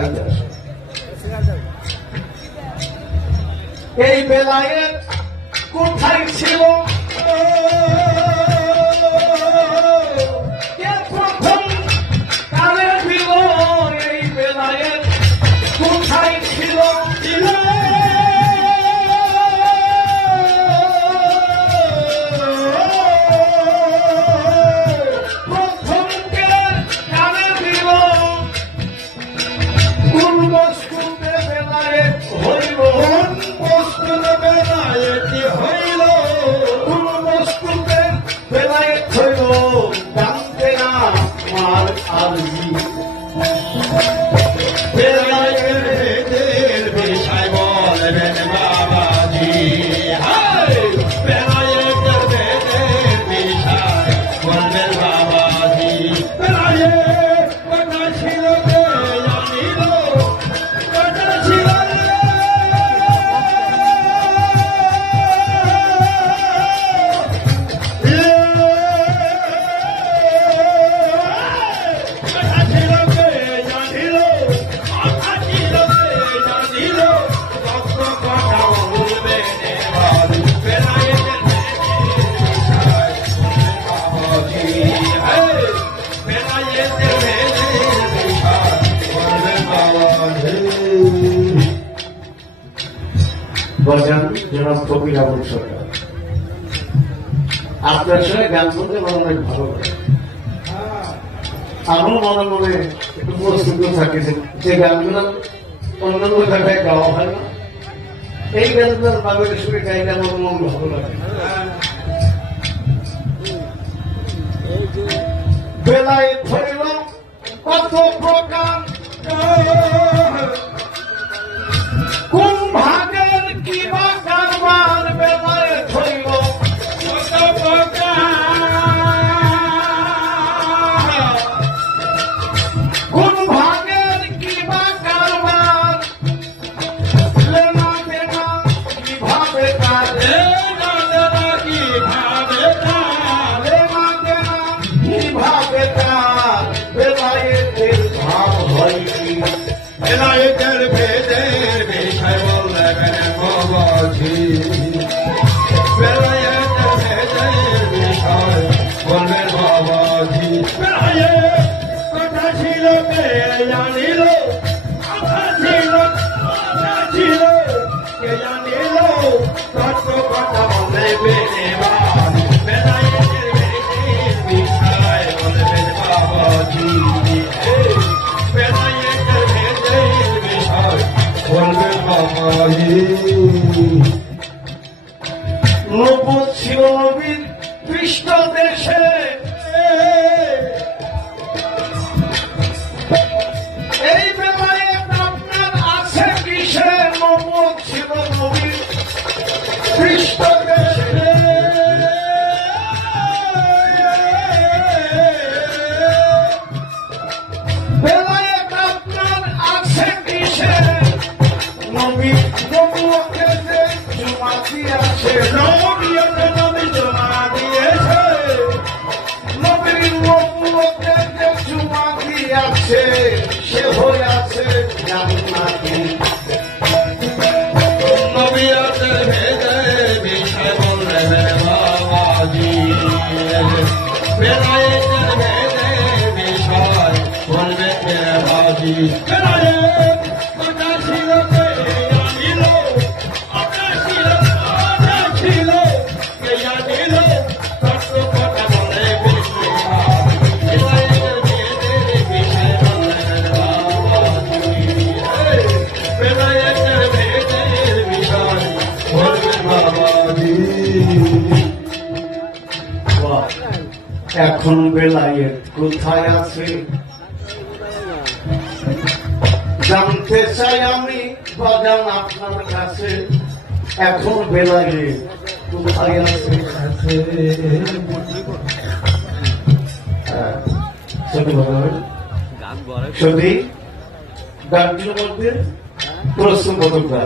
খাইতে আসে। এই বেলায়েত কোথায় ছিল? প্রথম কালে দিল এই বেলায়েত কোথায় ছিল? বাজান জনাব কবির আবুল সরকার, আপনার সঙ্গে গান শুনতে আমার অনেক ভালো লাগে। আমার মনে মনে একটু প্রস্তুত থাকে যে গানগুলো অন্যান্য জায়গায় গাওয়া হয় না, এই গানগুলোর বাংলাদেশ সুরে গাইলে আমার মন ভালো লাগে। বেলায় ধরিল কত প্রকার, কোন ভাগের কি বা কারবার, বেলায় ধরিল কত প্রকার, কোন ভাগের কি বা কারবার, লেনা দেনা কিভাবে কার, লেনা দেনা কিভাবে কার, লেনা দেনা কিভাবে কার, বেলায়েতের ভাব হয় কি, বেলায়েতের ভেদের বিষয় বলবেন বাবাজি, বেলায়েতের ভেদের বিষয় বলবেন বাবাজি। বেলায়েত কথা ছিল কে জানিল, কথা ছিল কে জানিল, তত্ত্ব কথা বলবেন বাবাজি, বেলায়েতের ভেদের বিষয় বলবেন বাবাজি, বেলায়েতের ভেদের বিষয় বলবেন বাবাজি। নবুয়ত ছিল নবীর পৃষ্ঠ দেশে, এই বেলায়েত আপনার আছে কিসে? নবুয়ত ছিল নবীর পৃষ্ঠ দেশে, বেলায়েত আপনার আছে কিসে? নবী নবুয়তে যে জমা দিয়েছে, নবীতে নবী জমা দিয়েছে, নবীর নবুয়তে যে জমা দিয়েছে, সে হয়েছে জান্নাতি। নবীতে ভেদে বিষয় বললেন বাবাজি, বেলায়েতের ভেদে বিষয় বলবেন বাবাজি। বেলায়েত কথা ছিল কে জানিল, কথা ছিল কে জানিল, তত্ত্ব কথা বলে বেলায়েতের ভেদের বিষয় বললেন বাবাজি, বেলায়েতের ভেদের বিষয় বলবেন বাবাজি। এখন বেলায়েত কোথায় আছে জানতে চাই আমি বাজান আপনার কাছে, এখন বেলায়েত কোথায় আছে? সত্যি গানটির মধ্যে প্রশ্ন কতটা